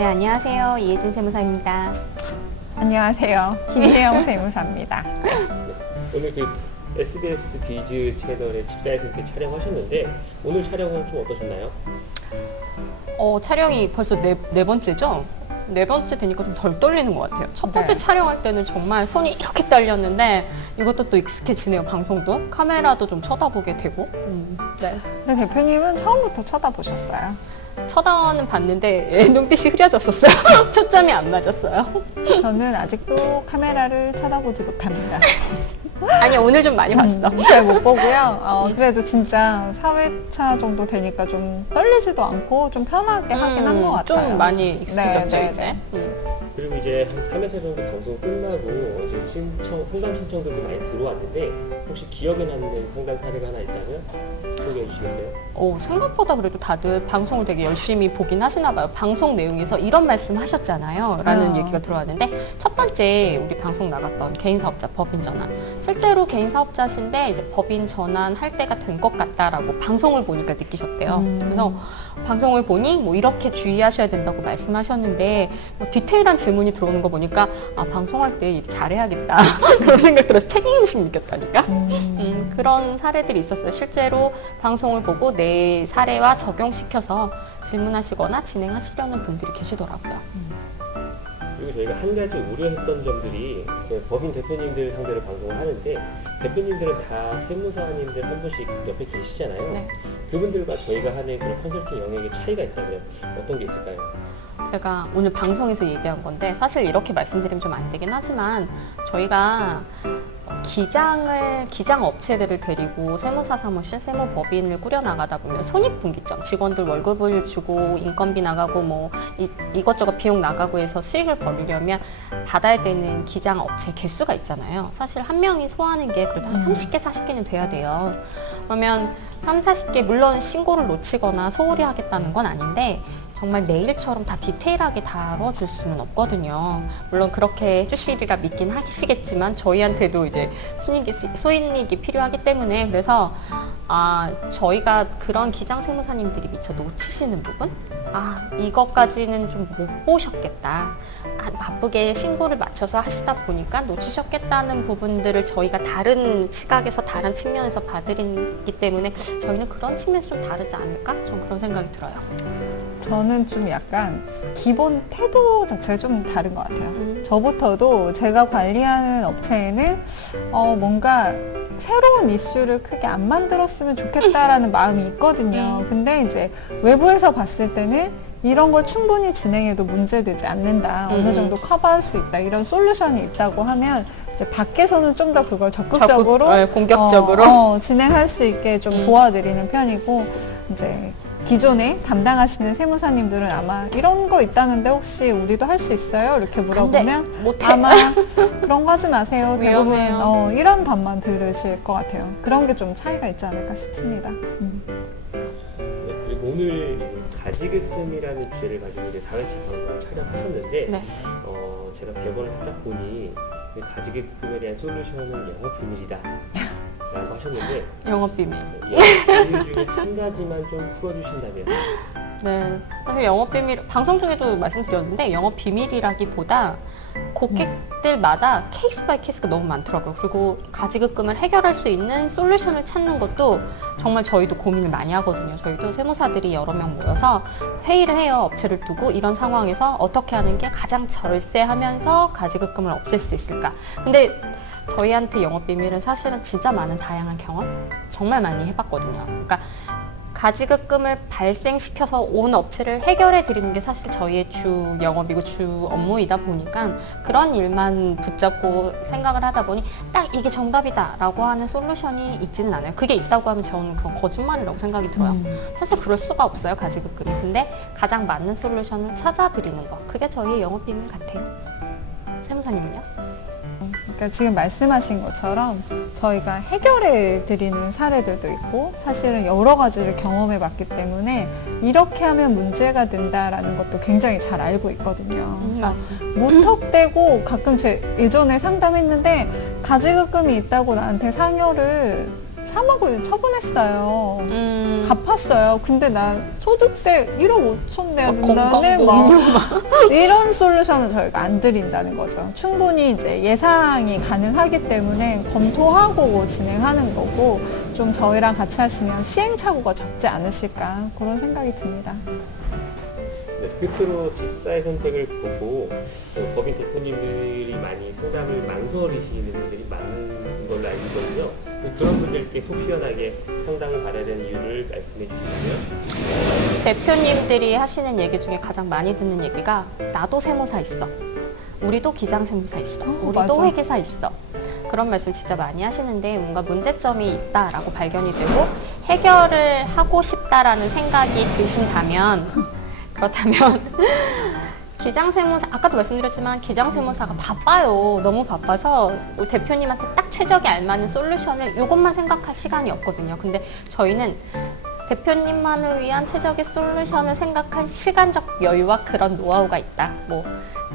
네, 안녕하세요. 이혜진 세무사입니다. 안녕하세요. 김혜영 세무사입니다. 오늘 그 SBS 비즈 채널에 집사에서 이렇게 촬영하셨는데 오늘 촬영은 좀 어떠셨나요? 촬영이 벌써 네 번째죠? 네 번째 되니까 좀 덜 떨리는 것 같아요. 첫 번째 네. 촬영할 때는 정말 손이 이렇게 떨렸는데 이것도 또 익숙해지네요, 방송도. 카메라도 좀 쳐다보게 되고. 네. 근데 대표님은 처음부터 쳐다보셨어요? 쳐다는 봤는데 눈빛이 흐려졌었어요. 초점이 안 맞았어요. 저는 아직도 카메라를 쳐다보지 못합니다. 아니, 오늘 좀 많이 봤어. 잘 못 보고요. 그래도 진짜 4회차 정도 되니까 좀 떨리지도 않고 좀 편하게 하긴 한 것 같아요. 좀 많이 익숙해졌죠, 네, 이제. 그리고 이제 한 3회차 정도 방송 끝나고 이제 상담 신청들도 많이 들어왔는데 혹시 기억에 남는 상담 사례가 하나 있다면 소개해 주시겠어요? 생각보다 그래도 다들 방송을 되게 열심히 보긴 하시나 봐요. 방송 내용에서 이런 말씀 하셨잖아요 라는 얘기가 들어왔는데, 첫 번째 우리 방송 나갔던 개인사업자 법인 전환, 실제로 개인사업자신데 이제 법인 전환할 때가 된 것 같다라고 방송을 보니까 느끼셨대요. 그래서 방송을 보니 뭐 이렇게 주의하셔야 된다고 말씀하셨는데, 뭐 디테일한 질문이 들어오는 거 보니까 방송할 때 얘기 잘해야겠다 그런 생각 들어서 책임의식 느꼈다니까. 그런 사례들이 있었어요. 실제로 방송을 보고 내 사례와 적용시켜서 질문하시거나 진행하시려는 분들이 계시더라고요. 그리고 저희가 한 가지 우려했던 점들이 법인 대표님들 상대로 방송을 하는데 대표님들은 다 세무사님들 한 분씩 옆에 계시잖아요. 네. 그분들과 저희가 하는 그런 컨설팅 영역의 차이가 있다면 어떤 게 있을까요? 제가 오늘 방송에서 얘기한 건데, 사실 이렇게 말씀드리면 좀 안 되긴 하지만 저희가 기장 업체들을 데리고 세무사 사무실, 세무법인을 꾸려나가다 보면 손익분기점, 직원들 월급을 주고 인건비 나가고 뭐 이것저것 비용 나가고 해서 수익을 벌이려면 받아야 되는 기장 업체 개수가 있잖아요. 사실 한 명이 소화하는 게 그래도 한 30개, 40개는 돼야 돼요. 그러면 3, 40개, 물론 신고를 놓치거나 소홀히 하겠다는 건 아닌데 정말 내일처럼 다 디테일하게 다뤄줄 수는 없거든요. 물론 그렇게 해주시리라 믿긴 하시겠지만 저희한테도 이제 소인익이 필요하기 때문에, 그래서 저희가 그런 기장 세무사님들이 미처 놓치시는 부분? 이것까지는 좀 못 보셨겠다. 바쁘게 신고를 맞춰서 하시다 보니까 놓치셨겠다는 부분들을 저희가 다른 시각에서 다른 측면에서 봐드리기 때문에 저희는 그런 측면에서 좀 다르지 않을까? 전 그런 생각이 들어요. 저는 좀 약간 기본 태도 자체가 좀 다른 것 같아요. 저부터도 제가 관리하는 업체에는 뭔가 새로운 이슈를 크게 안 만들었으면 좋겠다라는 마음이 있거든요. 근데 이제 외부에서 봤을 때는 이런 걸 충분히 진행해도 문제되지 않는다, 어느 정도 커버할 수 있다, 이런 솔루션이 있다고 하면 이제 밖에서는 좀 더 그걸 적극적으로 공격적으로 진행할 수 있게 좀 도와드리는 편이고, 이제 기존에 담당하시는 세무사님들은 아마 이런 거 있다는데 혹시 우리도 할 수 있어요? 이렇게 물어보면 못해. 아마 그런 거 하지 마세요. 대부분 위험해요. 이런 답만 들으실 것 같아요. 그런 게 좀 차이가 있지 않을까 싶습니다. 네, 그리고 오늘 가지급금이라는 주제를 가지고 이제 4회차 방송을 촬영하셨는데 네. 제가 대본을 살짝 보니 가지급금에 대한 솔루션은 영업 비밀이다 라고 하셨는데 영업비밀. 영업 비밀 중에 한 가지만 좀 풀어주신다면. 네. 사실 영업비밀, 방송 중에도 말씀드렸는데 영업비밀이라기보다 고객들마다 케이스 바이 케이스가 너무 많더라고요. 그리고 가지급금을 해결할 수 있는 솔루션을 찾는 것도 정말 저희도 고민을 많이 하거든요. 저희도 세무사들이 여러 명 모여서 회의를 해요. 업체를 두고 이런 상황에서 어떻게 하는 게 가장 절세하면서 가지급금을 없앨 수 있을까. 근데 저희한테 영업비밀은 사실은 진짜 많은 다양한 경험 정말 많이 해봤거든요. 그러니까 가지급금을 발생시켜서 온 업체를 해결해 드리는 게 사실 저희의 주 영업이고 주 업무이다 보니까 그런 일만 붙잡고 생각을 하다 보니 딱 이게 정답이다 라고 하는 솔루션이 있지는 않아요. 그게 있다고 하면 저는 그건 거짓말이라고 생각이 들어요. 사실 그럴 수가 없어요, 가지급금이. 근데 가장 맞는 솔루션을 찾아드리는 거, 그게 저희의 영업비밀 같아요. 세무사님은요? 그러니까 지금 말씀하신 것처럼 저희가 해결해 드리는 사례들도 있고 사실은 여러 가지를 경험해 봤기 때문에 이렇게 하면 문제가 된다라는 것도 굉장히 잘 알고 있거든요. 맞아요. 무턱대고 가끔 제 예전에 상담했는데 가지급금이 있다고 나한테 상여를 3억을 처분했어요. 갚았어요. 근데 난 소득세 1억 5천 내야 된다는 막 이런 솔루션을 저희가 안 드린다는 거죠. 충분히 이제 예상이 가능하기 때문에 검토하고 진행하는 거고, 좀 저희랑 같이 하시면 시행착오가 적지 않으실까 그런 생각이 듭니다. 네, 끝으로 집사의 선택을 보고 법인 대표님들이 많이 상담을 망설이시는 분들이 많은 걸로 알고 있거든요. 그런 분들께 속 시원하게 상담을 받아야 되는 이유를 말씀해 주시면. 대표님들이 하시는 얘기 중에 가장 많이 듣는 얘기가 나도 세무사 있어. 우리도 기장세무사 있어. 우리도 맞아. 회계사 있어. 그런 말씀 진짜 많이 하시는데 뭔가 문제점이 있다라고 발견이 되고 해결을 하고 싶다라는 생각이 드신다면 그렇다면 기장세무사, 아까도 말씀드렸지만 기장세무사가 바빠요. 너무 바빠서 대표님한테 딱 최적에 알맞는 솔루션을 이것만 생각할 시간이 없거든요. 근데 저희는 대표님만을 위한 최적의 솔루션을 생각할 시간적 여유와 그런 노하우가 있다. 뭐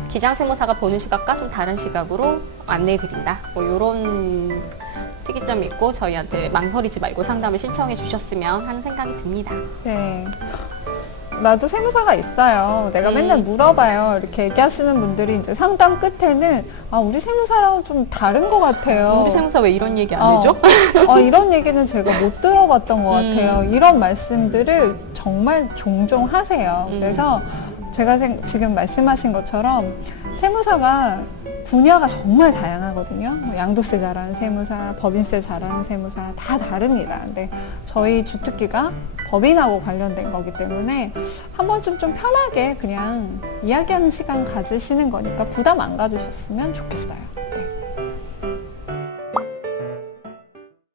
기장세무사가 보는 시각과 좀 다른 시각으로 안내해드린다. 뭐 이런 특이점이 있고 저희한테 망설이지 말고 상담을 신청해 주셨으면 하는 생각이 듭니다. 네. 나도 세무사가 있어요. 내가 맨날 물어봐요. 이렇게 얘기하시는 분들이 이제 상담 끝에는 우리 세무사랑은 좀 다른 것 같아요. 우리 세무사 왜 이런 얘기 안 해줘? 이런 얘기는 제가 못 들어봤던 것 같아요. 이런 말씀들을 정말 종종 하세요. 그래서 제가 지금 말씀하신 것처럼 세무사가 분야가 정말 다양하거든요. 뭐 양도세 잘하는 세무사, 법인세 잘하는 세무사 다 다릅니다. 근데 저희 주특기가 법인하고 관련된 거기 때문에 한 번쯤 좀 편하게 그냥 이야기하는 시간 가지시는 거니까 부담 안 가지셨으면 좋겠어요.